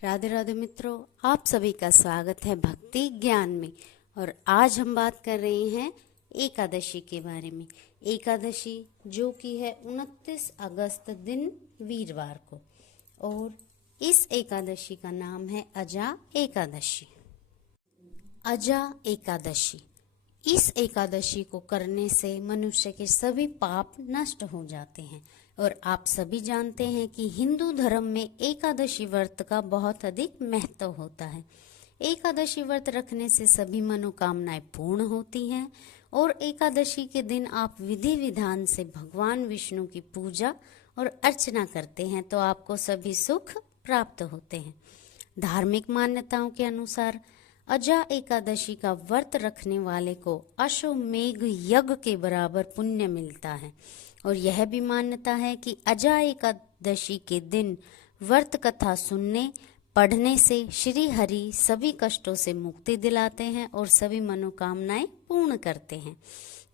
राधे राधे मित्रों, आप सभी का स्वागत है भक्ति ज्ञान में। और आज हम बात कर रहे हैं एकादशी के बारे में। एकादशी जो कि है 29 अगस्त दिन वीरवार को, और इस एकादशी का नाम है अजा एकादशी। अजा एकादशी, इस एकादशी को करने से मनुष्य के सभी पाप नष्ट हो जाते हैं। और आप सभी जानते हैं कि हिंदू धर्म में एकादशी व्रत का बहुत अधिक महत्व होता है। एकादशी व्रत रखने से सभी मनोकामनाएं पूर्ण होती हैं, और एकादशी के दिन आप विधि विधान से भगवान विष्णु की पूजा और अर्चना करते हैं तो आपको सभी सुख प्राप्त होते हैं। धार्मिक मान्यताओं के अनुसार अजा एकादशी का व्रत रखने वाले को अश्वमेघ यज्ञ के बराबर पुण्य मिलता है। और यह भी मान्यता है कि अजा एकादशी के दिन व्रत कथा सुनने पढ़ने से श्री हरि सभी कष्टों से मुक्ति दिलाते हैं और सभी मनोकामनाएं पूर्ण करते हैं।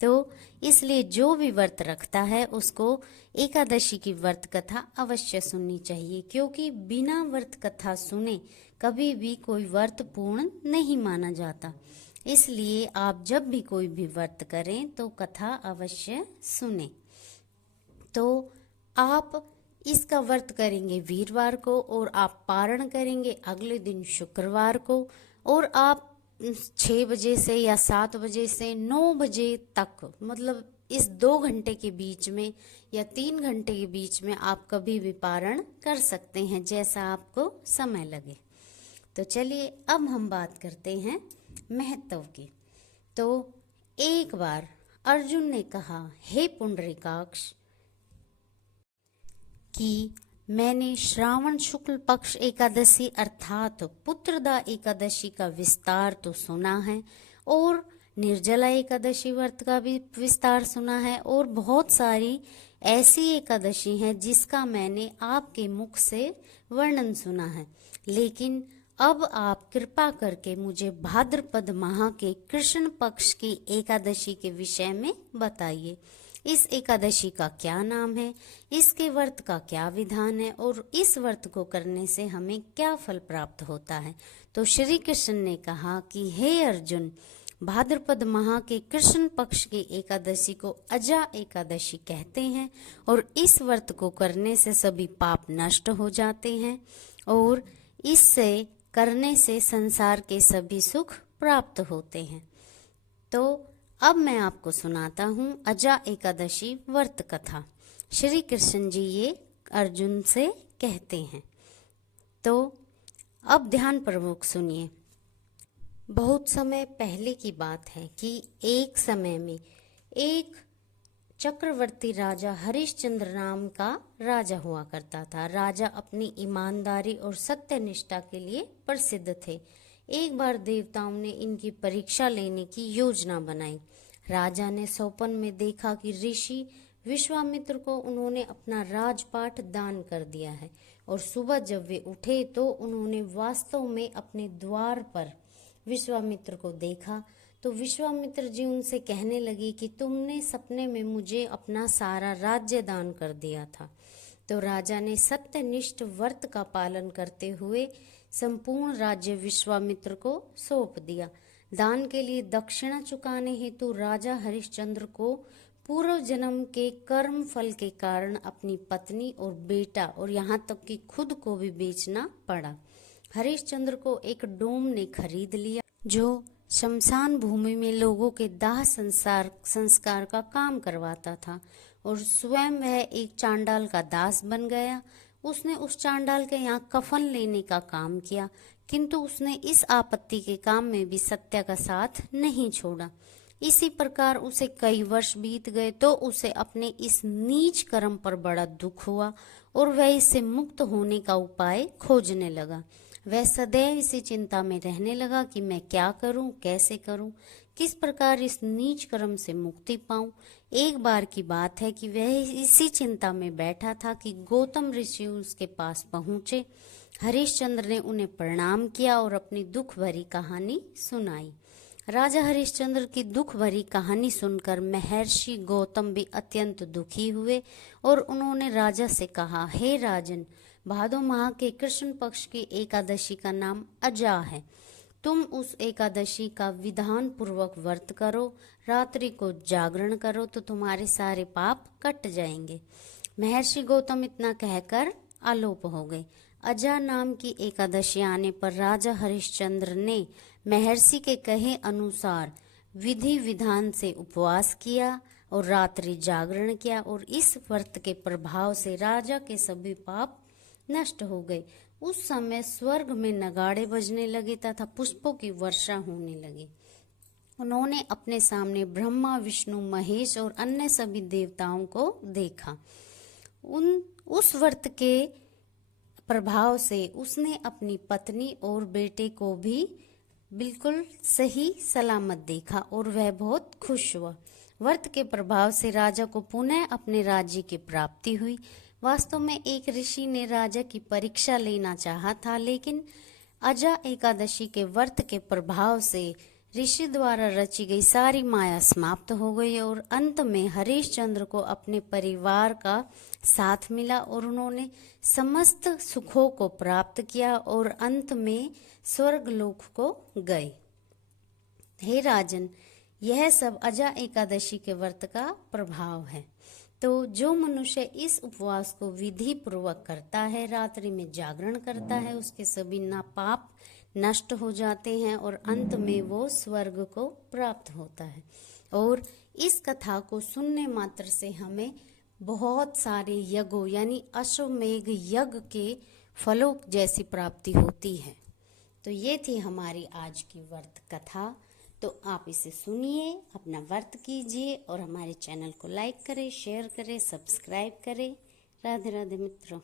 तो इसलिए जो भी व्रत रखता है उसको एकादशी की व्रत कथा अवश्य सुननी चाहिए, क्योंकि बिना व्रत कथा सुने कभी भी कोई व्रत पूर्ण नहीं माना जाता। इसलिए आप जब भी कोई भी व्रत करें तो कथा अवश्य सुने। तो आप इसका व्रत करेंगे वीरवार को, और आप पारण करेंगे अगले दिन शुक्रवार को, और आप 6 बजे से या 7 बजे से 9 बजे तक, मतलब इस 2 घंटे के बीच में या 3 घंटे के बीच में आप कभी भी पारण कर सकते हैं, जैसा आपको समय लगे। तो चलिए अब हम बात करते हैं महत्व की। तो एक बार अर्जुन ने कहा, हे पुंडरीकाक्ष, कि मैंने श्रावण शुक्ल पक्ष एकादशी अर्थात पुत्रदा एकादशी का विस्तार तो सुना है, और निर्जला एकादशी व्रत का भी विस्तार सुना है, और बहुत सारी ऐसी एकादशी हैं जिसका मैंने आपके मुख से वर्णन सुना है। लेकिन अब आप कृपा करके मुझे भाद्रपद माह के कृष्ण पक्ष की एकादशी के विषय में बताइए। इस एकादशी का क्या नाम है, इसके व्रत का क्या विधान है, और इस व्रत को करने से हमें क्या फल प्राप्त होता है। तो श्री कृष्ण ने कहा कि हे अर्जुन, भाद्रपद माह के कृष्ण पक्ष की एकादशी को अजा एकादशी कहते हैं, और इस व्रत को करने से सभी पाप नष्ट हो जाते हैं, और इससे करने से संसार के सभी सुख प्राप्त होते हैं। तो अब मैं आपको सुनाता हूँ अजा एकादशी व्रत कथा। श्री कृष्ण जी ये अर्जुन से कहते हैं। तो अब ध्यान पूर्वक सुनिए। बहुत समय पहले की बात है कि एक समय में एक चक्रवर्ती राजा हरिश्चंद्र नाम का राजा हुआ करता था। राजा अपनी ईमानदारी और सत्यनिष्ठा के लिए प्रसिद्ध थे। एक बार देवताओं ने इनकी परीक्षा लेने की योजना बनाई। राजा ने स्वप्न में देखा कि ऋषि विश्वामित्र को उन्होंने अपना राजपाट दान कर दिया है, और सुबह जब वे उठे तो उन्होंने वास्तव में अपने द्वार पर विश्वामित्र को देखा। तो विश्वामित्र जी उनसे कहने लगे कि तुमने सपने में मुझे अपना सारा राज्य दान कर दिया था। तो राजा ने सत्यनिष्ठ व्रत का पालन करते हुए संपूर्ण राज्य विश्वामित्र को सौंप दिया। दान के लिए दक्षिणा चुकाने हेतु राजा हरिश्चंद्र को पूर्व जन्म के कर्म फल के कारण अपनी पत्नी और बेटा और यहाँ तक कि खुद को भी बेचना पड़ा। हरिश्चंद्र को एक डोम ने खरीद लिया जो शमशान भूमि में लोगों के दाह संस्कार का काम करवाता था, और स्वयं वह एक चांडाल का दास बन गया। उसने उस चांडाल के यहाँ कफन लेने का काम किया, किंतु उसने इस आपत्ति के काम में भी सत्य का साथ नहीं छोड़ा। इसी प्रकार उसे कई वर्ष बीत गए तो उसे अपने इस नीच कर्म पर बड़ा दुख हुआ, और वह इससे मुक्त होने का उपाय खोजने लगा। वह सदैव इसी चिंता में रहने लगा कि मैं क्या करूं, कैसे करूं, किस प्रकार इस नीच कर्म से मुक्ति पाऊं। एक बार की बात है कि वह इसी चिंता में बैठा था कि गौतम ऋषि उसके पास पहुंचे। हरिश्चंद्र ने उन्हें प्रणाम किया और अपनी दुख भरी कहानी सुनाई। राजा हरिश्चंद्र की दुख भरी कहानी सुनकर महर्षि गौतम भी अत्यंत दुखी हुए, और उन्होंने राजा से कहा, हे राजन, भादो माह के कृष्ण पक्ष की एकादशी का नाम अजा है। तुम उस एकादशी का विधान पूर्वक व्रत करो, रात्रि को जागरण करो तो तुम्हारे सारे पाप कट जाएंगे। महर्षि गौतम इतना कहकर आलोप हो गए। अजा नाम की एकादशी आने पर राजा हरिश्चंद्र ने महर्षि के कहे अनुसार विधि विधान से उपवास किया और रात्रि जागरण किया, और इस व्रत के प्रभाव से राजा के सभी पाप नष्ट हो गए। उस समय स्वर्ग में नगाड़े बजने लगे तथा पुष्पों की वर्षा होने लगी। उन्होंने अपने सामने ब्रह्मा, विष्णु, महेश और अन्य सभी देवताओं को देखा। उस व्रत के प्रभाव से उसने अपनी पत्नी और बेटे को भी बिल्कुल सही सलामत देखा और वह बहुत खुश हुआ। व्रत के प्रभाव से राजा को पुनः अपने राज्य की प्राप्ति हुई। वास्तव में एक ऋषि ने राजा की परीक्षा लेना चाहा था, लेकिन अजा एकादशी के व्रत के प्रभाव से ऋषि द्वारा रची गई सारी माया समाप्त हो गई और अंत में हरिश्चंद्र को अपने परिवार का साथ मिला और उन्होंने समस्त सुखों को प्राप्त किया और अंत में स्वर्गलोक को गए। हे राजन, यह सब अजा एकादशी के व्रत का प्रभाव है। तो जो मनुष्य इस उपवास को विधि पूर्वक करता है, रात्रि में जागरण करता है, उसके सभी ना पाप नष्ट हो जाते हैं और अंत में वो स्वर्ग को प्राप्त होता है। और इस कथा को सुनने मात्र से हमें बहुत सारे यज्ञों यानी अश्वमेघ यज्ञ के फलों जैसी प्राप्ति होती है। तो ये थी हमारी आज की व्रत कथा। तो आप इसे सुनिए, अपना व्रत कीजिए और हमारे चैनल को लाइक करें, शेयर करें, सब्सक्राइब करें। राधे राधे मित्रों।